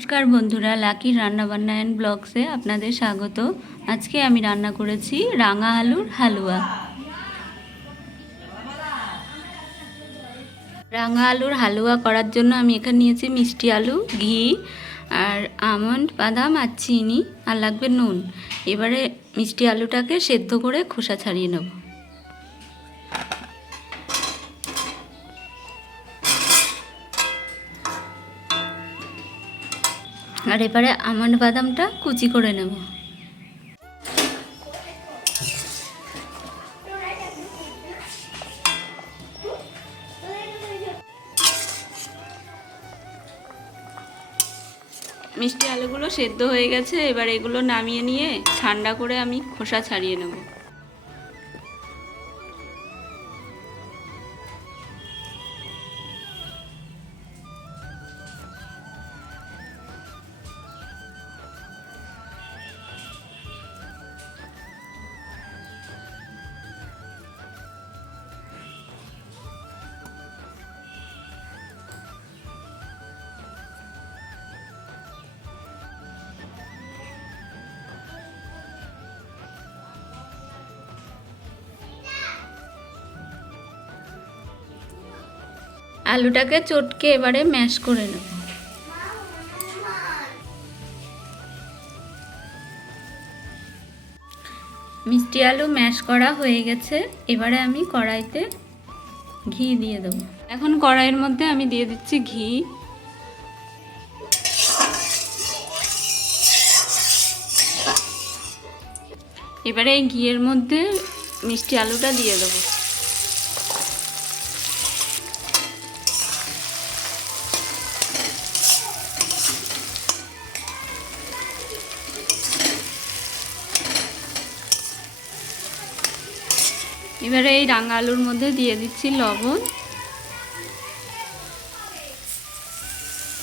নমস্কার বন্ধুরা, লাকি রান্নাবান্না অ্যান্ড ব্লগসে আপনাদের স্বাগত। আজকে আমি রান্না করেছি রাঙা আলুর হালুয়া। রাঙা আলুর হালুয়া করার জন্য আমি এখানে নিয়েছি মিষ্টি আলু, ঘি আর আমন্ড, বাদাম আর চিনি, আর লাগবে নুন। এবারে মিষ্টি আলুটাকে সেদ্ধ করে খোসা ছাড়িয়ে নেব। আর এবারে আমন্ড বাদামটা কুচি করে নেব। মিষ্টি আলুগুলো সেদ্ধ হয়ে গেছে, এবার এগুলো নামিয়ে নিয়ে ঠান্ডা করে আমি খোসা ছাড়িয়ে নেব। আলুটাকে চটকে এবারে ম্যাশ করে নেব। মিষ্টি আলু ম্যাশ করা হয়ে গেছে, এবারে আমি কড়াইতে ঘি দিয়ে দেবো। এখন কড়াইয়ের মধ্যে আমি দিয়ে দিচ্ছি ঘি। এবারে এই ঘিয়ের মধ্যে মিষ্টি আলুটা দিয়ে দেবো। এবারে এই রাঙা আলুর মধ্যে দিয়ে দিচ্ছি লবণ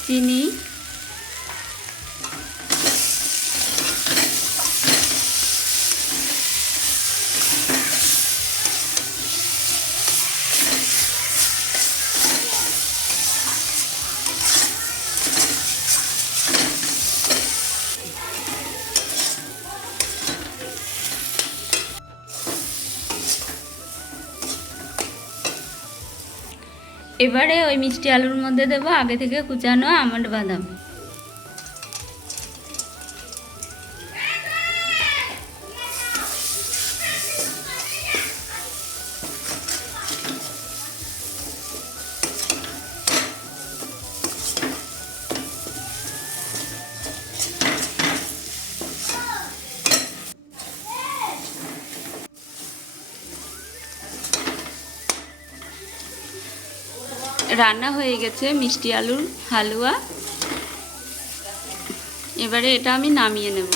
চিনি এবারে ওই মিষ্টি আলুর মধ্যে দেবো আগে থেকে কুচানো আমন্ড বাদাম। রান্না হয়ে গেছে মিষ্টি আলুর হালুয়া। এবারে এটা আমি নামিয়ে নেব।